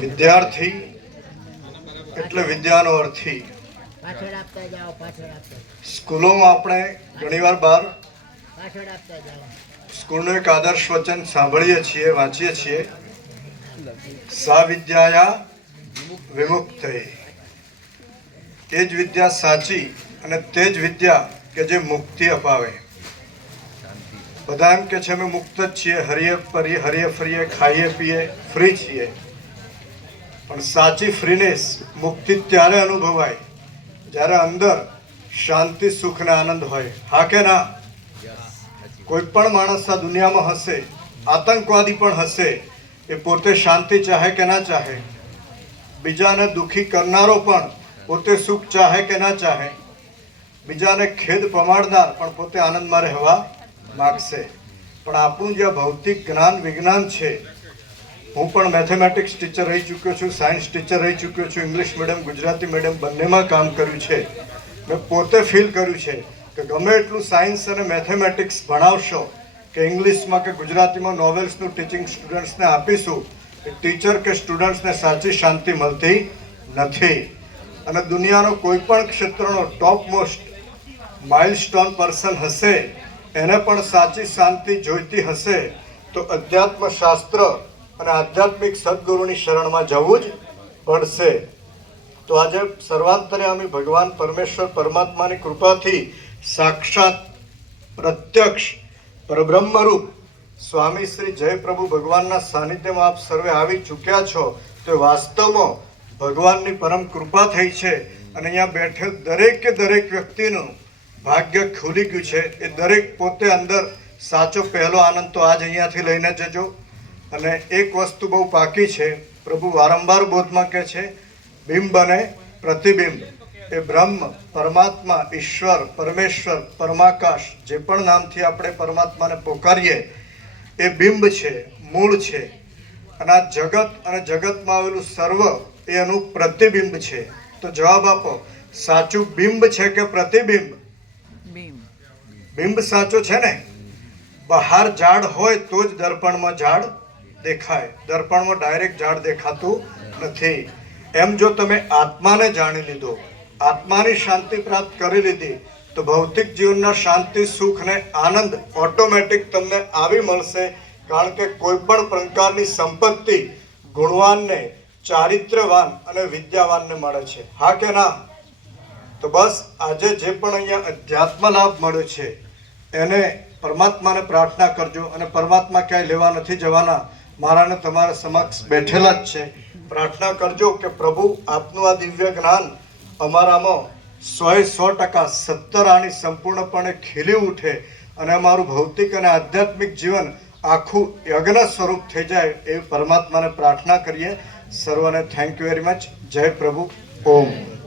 વિદ્યાર્થી એટલે વિદ્યાનો અર્થી. સ્કૂલોમાં આપણે ઘણીવાર બહાર સ્કૂલનું એક આદર્શ વચન સાંભળીએ છીએ વાંચીએ છીએ. સા વિદ્યાયા વિમુક્ત એ જ વિદ્યા સાચી અને તે જ વિદ્યા કે જે મુક્તિ અપાવે. બધા એમ કે છે અમે મુક્ત જ છીએ, હરીએ ફરીએ હરીએ ફરીએ, ખાઈએ પીએ, ફ્રી છીએ. પણ સાચી ફ્રીનેસ મુક્તિ ત્યારે અનુભવાય જ્યારે અંદર શાંતિ, સુખ અને આનંદ હોય. હા કે ના? કોઈ પણ માણસ આ દુનિયામાં હશે, આતંકવાદી પણ હશે, એ પોતે શાંતિ ચાહે કે ના ચાહે. બીજાને દુઃખી કરનારો પણ પોતે સુખ ચાહે કે ના ચાહે. બીજાને ખેદ પમાડનાર પણ પોતે આનંદમાં રહેવા માગશે. પણ આપણું જે ભૌતિક જ્ઞાન, વિજ્ઞાન છે, હું પણ મેથેમેટિક્સ ટીચર રહી ચૂક્યો છું, સાયન્સ ટીચર રહી ચૂક્યો છું, ઇંગ્લિશ મીડિયમ, ગુજરાતી મીડિયમ બંનેમાં કામ કર્યું છે. મેં પોતે ફીલ કર્યું છે કે ગમે એટલું સાયન્સ અને મેથેમેટિક્સ ભણાવશો કે ઇંગ્લિશમાં કે ગુજરાતીમાં નોવેલ્સનું ટીચિંગ સ્ટુડન્ટ્સને આપીશું ટીચર કે સ્ટુડન્ટ્સને સાચી શાંતિ મળતી નથી. અને દુનિયાનો કોઈ પણ ક્ષેત્રનો ટોપ મોસ્ટ માઇલસ્ટોન પર્સન હશે એને પણ સાચી શાંતિ જોઈતી હશે, તો અધ્યાત્મ શાસ્ત્ર અને આધ્યાત્મિક સદગુરુની શરણમાં જવું જ પડશે. તો આજે સર્વાંતર્યામી ભગવાન પરમેશ્વર પરમાત્માની કૃપાથી સાક્ષાત પ્રત્યક્ષ પરબ્રહ્મરૂપ સ્વામી શ્રી જયપ્રભુ ભગવાનના સાનિધ્યમાં આપ સર્વે આવી ચૂક્યા છો, તો વાસ્તવમાં ભગવાનની પરમ કૃપા થઈ છે. અને અહીંયા બેઠેલ દરેકે દરેક વ્યક્તિનું ભાગ્ય ખુલી ગયું છે એ દરેક પોતે અંદર સાચો પહેલો આનંદ તો આજ અહીંયાથી લઈને જજો. અને એક વસ્તુ બહુ પાકી છે, પ્રભુ વારંવાર બોધમાં કહે છે, બિંબ અને પ્રતિબિંબ એ બ્રહ્મ, પરમાત્મા, ઈશ્વર, પરમેશ્વર, પરમાકાશ, જે પણ નામથી આપણે પરમાત્માને પોકારીએ, એ બિંબ છે, મૂળ છે. અને આ જગત અને જગતમાં આવેલું સર્વ એનું પ્રતિબિંબ છે. તો જવાબ આપો, સાચું બિંબ છે કે પ્રતિબિંબ? બિંબ સાચો છે ને? બહાર ઝાડ હોય તો જ દર્પણમાં ઝાડ દેખાય. દર્પણમાં ડાયરેક્ટ ઝાડ દેખાતું નથી. એમ જો તમે આત્માને જાણી લીધો, આત્માની શાંતિ પ્રાપ્ત કરી લીધી, તો ભૌતિક જીવનના શાંતિ, સુખ ને આનંદ ઓટોમેટિક તમને આવી મળશે. કારણ કે કોઈ પણ પ્રકારની સંપત્તિ ગુણવાનને, ચારિત્ર્યવાન અને વિદ્યાવાનને મળે છે. હા કે ના? તો બસ આજે જે પણ અહીંયા અધ્યાત્મ લાભ મળ્યો છે એને પરમાત્માને પ્રાર્થના કરજો અને પરમાત્મા ક્યાંય લેવા નથી જવાના, મારાને તમારા સમક્ષ બેઠેલા જ છે. પ્રાર્થના કરજો કે પ્રભુ આપનું આ દિવ્ય જ્ઞાન અમારામાં સોએ સો ટકા સત્તર આણી સંપૂર્ણપણે ખીલી ઉઠે અને અમારું ભૌતિક અને આધ્યાત્મિક જીવન આખું યજ્ઞ સ્વરૂપ થઈ જાય એવી પરમાત્માને પ્રાર્થના કરીએ. સર્વને થેન્ક યુ વેરી મચ જય પ્રભુ. ઓમ.